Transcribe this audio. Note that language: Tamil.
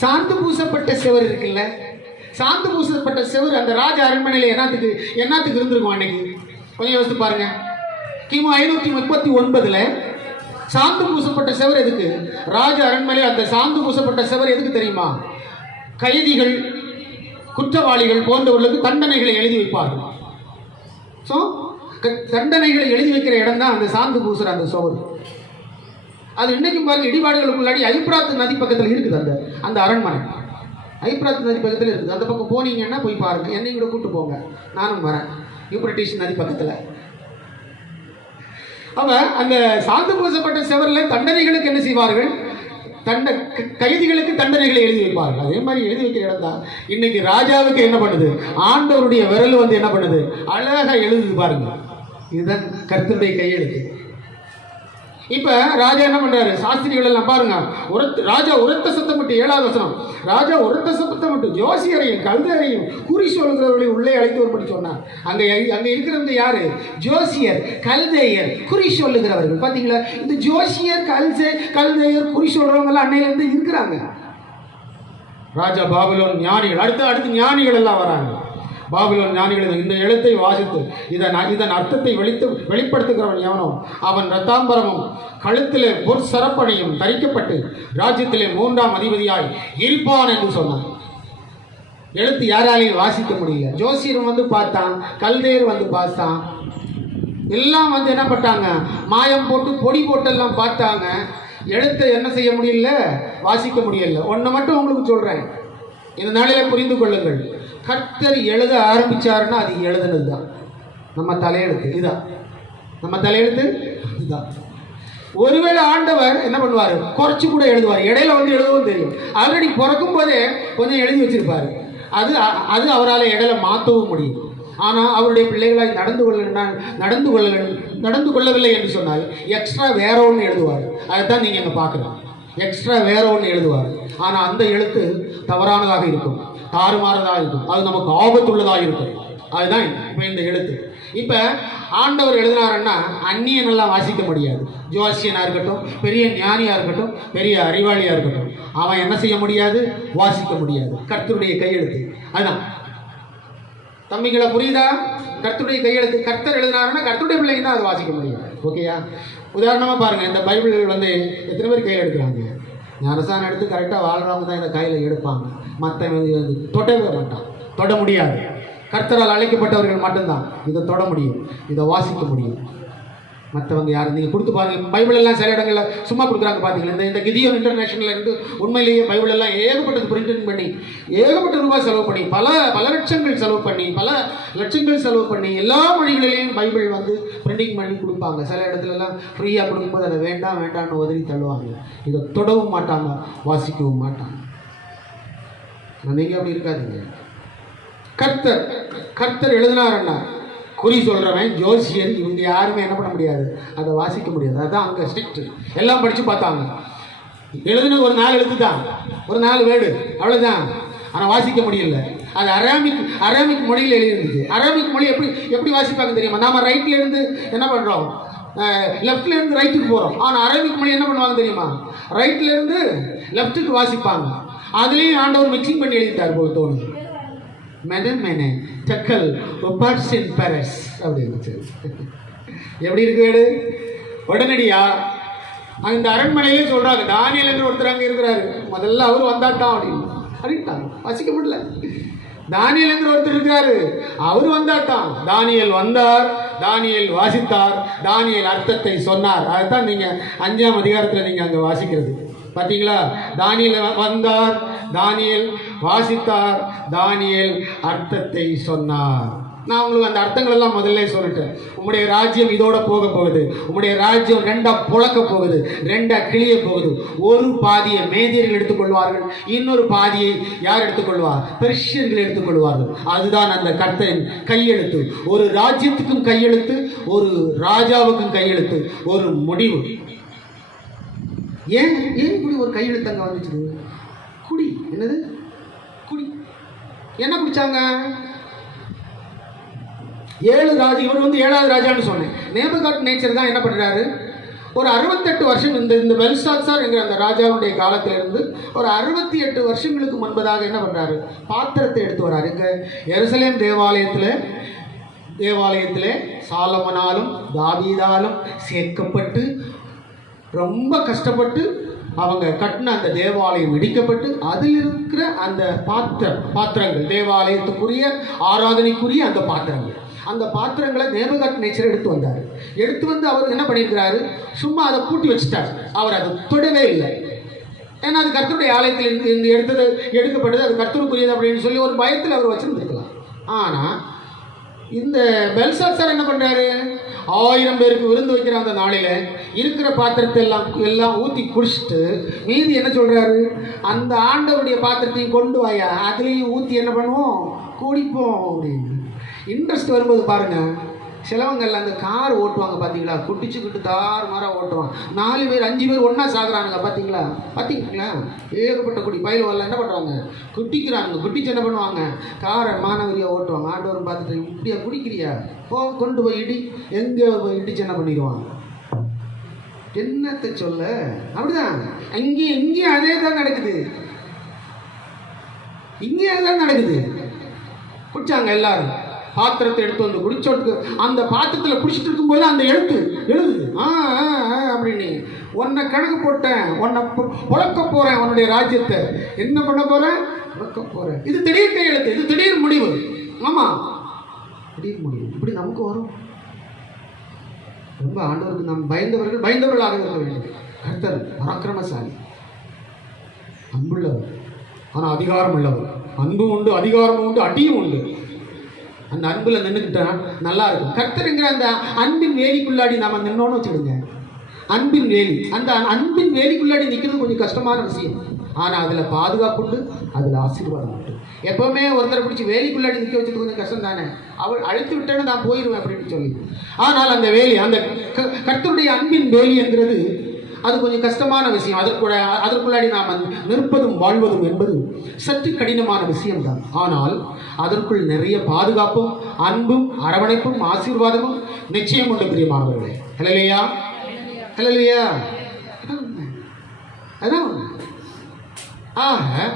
சாந்து பூசப்பட்ட செவர் இருக்குல்ல, சாந்து பூசப்பட்ட செவர் அந்த ராஜ அரண்மனையில் என்னத்துக்கு இருந்திருக்கும் அன்னைக்கு? கொஞ்சம் யோசித்து பாருங்க. கிமு 539 சாந்து பூசப்பட்ட செவர் எதுக்கு? ராஜ அரண்மனையில் அந்த சாந்து பூசப்பட்ட செவர் எதுக்கு தெரியுமா? கைதிகள், குற்றவாளிகள் போன்றவர்களுக்கு தண்டனைகளை எழுதி வைப்பார்கள். ஸோ தண்டனைகளை எழுதி வைக்கிற இடம் தான் அந்த சாந்து பூசுற அந்த சுவர். அது இன்னைக்கும் பாருங்க, இடிபாடுகளுக்குள்ளாடி ஐப்ராத் நதி பக்கத்தில் இருக்குது அந்த அரண்மனை. ஐப்ராத் நதி பக்கத்தில் இருக்குது. அந்த பக்கம் போனீங்கன்னா போய் பாருங்க. என்னையும் கூட கூப்பிட்டு போங்க, நானும் வரேன். யூப்ரட்டிஸ் நதி பக்கத்தில் அவன் அந்த சாந்து பூசப்பட்ட செவரில் தண்டனைகளுக்கு என்ன செய்வார்கள்? கைதிகளுக்கு தண்டனைகளை எழுதி வைப்பார்கள். அதே மாதிரி எழுதி வைக்கிற இடம் தான் இன்னைக்கு ராஜாவுக்கு என்ன பண்ணுது? ஆண்டவருடைய விரல் வந்து என்ன பண்ணுது? அழகா எழுதுது பாருங்க. இதுதான் கர்த்தருடைய கையெழுத்து. இப்ப ராஜா என்ன பண்றாரு? சாஸ்திரிகள் எல்லாம் பாருங்க, ராஜா உரத்த சத்தமிட்டு, 7வது வசனம், ராஜா உரத்த சத்தமிட்டு ஜோசியரையும் கல்தையரையும் குறி சொல்கிறவர்களை உள்ளே அழைத்து வரும்படி சொன்னார். அங்க இருக்கிறவங்க யாரு? ஜோசியர், கல்தையர், குறி சொல்லுகிறவர்கள். பாத்தீங்களா? இந்த ஜோசியர், கல்தையர், குறி சொல்றவங்க எல்லாம் அன்னையில இருந்து இருக்கிறாங்க. ராஜா பாபிலோன் ஞானிகள், அடுத்து ஞானிகள் எல்லாம் வராங்க. பாபிலோன் ஞானிகள் இந்த எழுத்தை வாசித்து இதன் அர்த்தத்தை வெளிப்படுத்துகிறவன் எவனோ அவன் ரத்தாம்பரமும் கழுத்திலே பொற்சரப்பணியும் தரிக்கப்பட்டு ராஜ்யத்திலே 3ஆம் அதிபதியாய் இருப்பான் என்று சொன்னான். எழுத்து யாராலையும் வாசிக்க முடியல. ஜோசியர் வந்து பார்த்தான், கல்தையர் வந்து பார்த்தான், எல்லாம் வந்து என்ன பட்டாங்க? மாயம் போட்டு பொடி போட்டெல்லாம் பார்த்தாங்க. எழுத்தை என்ன செய்ய முடியல? வாசிக்க முடியல. ஒன்று மட்டும் உங்களுக்கு சொல்றேன், இந்த நாளிலே புரிந்து கொள்ளுங்கள். கர்த்தர் எழுத ஆரம்பிச்சாருன்னா அது எழுதுனது தான். நம்ம தலையெழுத்து இதுதான். நம்ம தலையெழுத்து இதுதான். ஒருவேளை ஆண்டவர் என்ன பண்ணுவார்? குறைச்சி கூட எழுதுவார். இடையில வந்து எழுதவும் தெரியும். ஆல்ரெடி பிறக்கும் போதே கொஞ்சம் எழுதி வச்சிருப்பாரு. அது அவரால் இடையில மாற்றவும் முடியும். ஆனால் அவருடைய பிள்ளைகளாய் நடந்து கொள்ளவில்லை என்று சொன்னால் எக்ஸ்ட்ரா வேற ஒன்று எழுதுவார். அதைத்தான் நீங்கள் இங்கே பார்க்கலாம். எக்ஸ்ட்ரா வேற ஒன்று எழுதுவார். ஆனால் அந்த எழுத்து தவறானதாக இருக்கும், தாறுமாறதாக இருக்கும், அது நமக்கு ஆபத்துள்ளதாக இருக்கும். அதுதான் இப்போ இந்த எழுத்து. இப்போ ஆண்டவர் எழுதினாருன்னா அந்நியனெல்லாம் வாசிக்க முடியாது. ஜோசியனாக இருக்கட்டும், பெரிய ஞானியாக இருக்கட்டும், பெரிய அறிவாளியாக இருக்கட்டும், அவன் என்ன செய்ய முடியாது? வாசிக்க முடியாது. கர்த்தருடைய கையெழுத்து அதுதான். தம்பிகளை புரியுதா? கர்த்தருடைய கையெழுத்து. கர்த்தர் எழுதினாருன்னா கர்த்தருடைய பிள்ளைங்க தான் அதை வாசிக்க முடியும். ஓகேயா? உதாரணமாக பாருங்கள், இந்த பைபிள் வந்து எத்தனை பேர் கையில் எடுக்கிறாங்க? ஞானசானம் எடுத்து கரெக்டாக வாழ்கிறவங்க தான் இதை கையில் எடுப்பாங்க. மற்ற வந்து தொடவே மாட்டான், தொட முடியாது. கர்த்தரால் அழைக்கப்பட்டவர்கள் மட்டும்தான் இதை தொட முடியும், இதை வாசிக்க முடியும். மற்றவங்க யாரும் நீங்கள் கொடுத்து பாருங்கள். பைபிள் எல்லாம் சில இடங்களில் சும்மா கொடுக்குறாங்க பார்த்தீங்களா? இந்த கிதியோன் இன்டர்நேஷனலில் இருந்து உண்மையிலேயே பைபிள் எல்லாம் ஏகப்பட்டது பிரிண்ட் பண்ணி ஏகப்பட்ட ரூபாய் செலவு பண்ணி பல லட்சங்கள் செலவு பண்ணி எல்லா மொழிகளிலையும் பைபிள் வந்து பிரிண்டிங் பண்ணி கொடுப்பாங்க. சில இடத்துலலாம் ஃப்ரீயாக கொடுக்கும்போது அதை வேண்டாம்னு உதவி தள்ளுவாங்க. இதை தொடவும் மாட்டாங்க, வாசிக்கவும் மாட்டாங்க. நீங்கள் அப்படி இருக்காதுங்க. கர்த்தர் எழுதினாருன்னா குறி சொல்கிறவன், ஜோசியர், இவங்க யாருமே என்ன பண்ண முடியாது? அதை வாசிக்க முடியாது. அதுதான் அங்கே ஸ்ட்ரிக்ட். எல்லாம் படித்து பார்த்தாங்க. எழுதுனது ஒரு 4 எழுத்து தான், ஒரு 4 வேர்டு, அவ்வளோதான். ஆனால் வாசிக்க முடியல. அது அராமிக் மொழியில் எழுதிருந்துச்சு. அராமிக் மொழி எப்படி வாசிப்பாங்க தெரியுமா? நாம் ரைட்லேருந்து என்ன பண்ணுறோம்? லெஃப்ட்லேருந்து ரைட்டுக்கு போகிறோம். ஆனால் அராமிக் மொழி என்ன பண்ணுவாங்க தெரியுமா? ரைட்லேருந்து லெஃப்ட்டுக்கு வாசிப்பாங்க. அதுலேயும் ஆண்டவர் மிக்சிங் பண்ணி எழுதிட்டார் போல் தோணுது. மேனே டக்கல் பர்சின் பாரிஸ் அப்படின்னு எப்படி இருக்கு வீடு? உடனடியா அந்த அரண்மனையிலே சொல்றாங்க, தானியேல் என்று ஒருத்தர் அங்கே இருக்கிறாரு, முதல்ல அவர் வந்தாட்டான் அப்படின்ட்டாங்க. வாசிக்க முடியல. தானியேல் என்று ஒருத்தர் இருக்கிறாரு, அவர் வந்தாட்டான். தானியேல் வந்தார், தானியேல் வாசித்தார், தானியேல் அர்த்தத்தை சொன்னார். அதுதான் நீங்க 5ஆம் அதிகாரத்தில் நீங்க அங்கே வாசிக்கிறது பார்த்தீங்களா? தானியேல் வந்தார், தானியேல் வாசித்தார், தானியேல் அர்த்தத்தை சொன்னார். நான் உங்களுக்கு அந்த அர்த்தங்கள் எல்லாம் முதல்ல சொல்லிட்டேன். உங்களுடைய ராஜ்யம் இதோட போக போகுது. உங்களுடைய ராஜ்யம் 2ஆ புழக்க போகுது, 2ஆ கிளிய போகுது. ஒரு பாதியை மேதியர்கள் எடுத்துக்கொள்வார்கள், இன்னொரு பாதியை யார் எடுத்துக்கொள்வார்? பெர்ஷியர்கள் எடுத்துக்கொள்வார்கள். அதுதான் அந்த கர்த்தரின் கையெழுத்து. ஒரு ராஜ்யத்துக்கும் கையெழுத்து, ஒரு ராஜாவுக்கும் கையெழுத்து, ஒரு முடிவு. ஏன் இப்படி ஒரு கையெழுத்து அங்கே வந்துச்சு? குடி. என்னது குடி? என்ன குடிச்சாங்க? 7 ராஜா. இவர் வந்து 7வது ராஜான்னு சொன்னேன். நேபுகாத்நேச்சர் தான் என்ன பண்ணுறாரு? ஒரு 68 வருஷம் இந்த பெல்ஷாத்சார் என்கிற அந்த ராஜாவுடைய காலத்திலிருந்து ஒரு 68 வருஷங்களுக்கு முன்பதாக என்ன பண்றாரு, பாத்திரத்தை எடுத்து வர்றாரு. இங்க எருசலேம் தேவாலயத்திலே சாலமோனாலும் தாவீதாலும் சேர்க்கப்பட்டு ரொம்ப கஷ்டப்பட்டு அவங்க கட்டின அந்த தேவாலயம் இடிக்கப்பட்டு அதில் இருக்கிற அந்த பாத்திரங்கள், தேவாலயத்துக்குரிய ஆராதனைக்குரிய அந்த பாத்திரங்களை நேபுகாத்நேச்சர் எடுத்து வந்தார். எடுத்து வந்து அவர் என்ன பண்ணியிருக்கிறாரு, சும்மா அதை பூட்டி வச்சுட்டார். அவர் அதை தொடவே இல்லை. ஏன்னா அது கர்த்தருடைய ஆலயத்தில் இருந்து எடுக்கப்பட்டது, அது கர்த்தருக்குரியது அப்படின்னு சொல்லி ஒரு பயத்தில் அவர் வச்சுருந்துருக்கலாம். ஆனால் இந்த பெல்ஷாத்சார் என்ன பண்ணுறாரு, 1000 பேருக்கு விருந்து வைக்கிற அந்த நாளில் இருக்கிற பாத்திரத்தை எல்லாம் ஊற்றி குடிச்சிட்டு மீதி என்ன சொல்கிறாரு, அந்த ஆண்டவருடைய பாத்திரத்தையும் கொண்டு வாயா, அதுலேயும் ஊற்றி என்ன பண்ணுவோம், குடிப்போம் அப்படின்னு. இன்ட்ரெஸ்ட் வரும்போது பாருங்கள், சிலவங்கள் அந்த கார் ஓட்டுவாங்க பார்த்தீங்களா, குட்டிச்சுக்கிட்டு தாறுமாறாக ஓட்டுவான். 4 பேர் 5 பேர் ஒன்றா சாகுறானுங்க பார்த்தீங்களா. ஏகப்பட்ட குடி பயில் வரல என்ன பண்ணுறாங்க, குட்டிச்சு என்ன பண்ணுவாங்க, காரை மானவரியாக ஓட்டுவாங்க. ஆண்டவரும் பார்த்துட்டு இப்படியா குடிக்கிறியா, கொண்டு போய் எங்கே போய் இடிச்சு என்ன பண்ணிடுவாங்க. என்னத்தை சொல்ல, அப்படிதான் இங்கேயும் அதே தான் நடக்குது. குடிச்சாங்க எல்லாரும், பாத்திரத்தை எடுத்து வந்து குடிச்சோட்டு அந்த பாத்திரத்தில் குடிச்சிட்டு இருக்கும்போது அந்த எழுது அப்படின்னு, உன்னை கணக்கு போட்டேன், உன்னை உழக்க போறேன், உன்னுடைய ராஜ்யத்தை என்ன பண்ண போறேன், உழக்க போறேன். இது திடீர் கையெழுத்து, இது திடீர் முடிவு. ஆமா, திடீர் முடிவு. இப்படி நமக்கு வரும். ரொம்ப ஆண்டவருக்கு நாம் பயந்தவர்களாக இருக்க வேண்டும். கர்த்தர் பராக்கிரமசாலி, அன்புள்ளவர், ஆனால் அதிகாரம் உள்ளவர். அன்பும் உண்டு, அதிகாரமும் உண்டு, அடியும் உண்டு. அந்த அன்பில் நின்றுக்கிட்டா நல்லா இருக்கும். கர்த்தருங்கிற அந்த அன்பின் வேலிக்குள்ளாடி நாம் நின்னோன்னு வச்சுடுங்க. அன்பின் வேலி, அந்த அன்பின் வேலிக்குள்ளாடி நிற்கிறது கொஞ்சம் கஷ்டமான விஷயம். ஆனால் அதில் பாதுகாப்பு உண்டு, அதில் ஆசீர்வாதம் உண்டு. எப்போவுமே ஒருத்தரை பிடிச்சி வேலிக்குள்ளாடி நிற்க வச்சுட்டு கொஞ்சம் கஷ்டம் தானே. அவள் அழைத்து விட்டேன்னு நான் போயிடுவேன் அப்படின்னு சொல்லி. ஆனால் அந்த வேலி, அந்த கர்த்தருடைய அன்பின் வேலி என்கிறது அது கொஞ்சம் கஷ்டமான விஷயம். அதற்குள்ளாடி நாம் நிற்பதும் வாழ்வதும் என்பது சற்று கடினமான விஷயம்தான். ஆனால் அதற்குள் நிறைய பாதுகாப்பும் அன்பும் அரவணைப்பும் ஆசீர்வாதமும் நிச்சயம் உண்டு பிரியமானவர்களே. ஹல்லேலூயா, ஹல்லேலூயா. அதான் ஆக